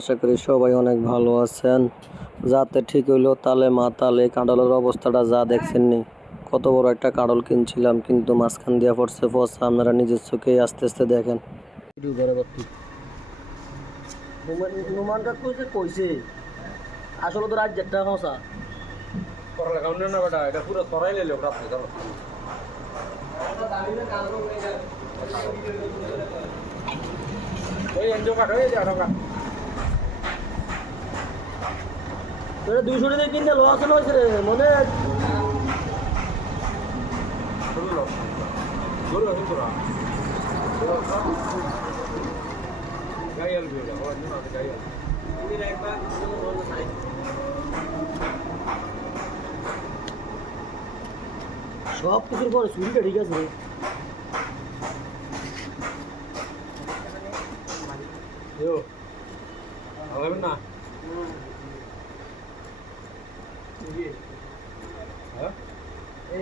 আশা করি সবাই অনেক ভালো আছেন। যাতে ঠিক হইলো তালে মাতাল। এই কাঁঠালের অবস্থাটা যা দেখছেননি, কত বড় একটা কাঁঠাল কিনছিলাম, কিন্তু মাঝখান দিয়া পড়ছে পচা। আপনারা নিজের চোখেই আস্তে আস্তে দেখেন। নুমান কাকু যে কইছে আসলে তো রাজ্যেরটা হসা না বেটা এটা পুরো তরাই লেলো রাত্রে ধরো ওই এনজো কাট হয়ে যায় ঢোকা 200 টাকা কিনতে লস হয়েছে রে মনে গরু আছে তোরা গাইয়াল বিয়ে হয় না গাইয়াল সব কিছুর পরে চুরিটা ঠিক আছে রে। ইয়ো হবে না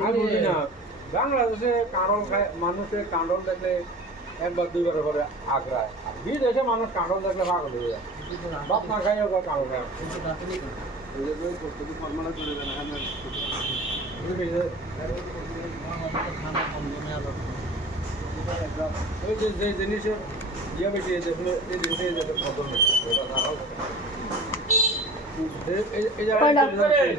আমি বলি না বাংলাদেশে কাঁড়ল খায় মানুষে কাঁড়ল দেখলে একবার দুইবার করে আগ্রায় আর বিদেশে মানুষ কাঁড়ল দেখলে পাগল হয়ে যায় বাপ না খাই ওরা কাঁড়ল খায় ওই যে জিনিসের ইয়ে বেশি দেখলো এই জিনিসের কদর নেই এই জায়গায়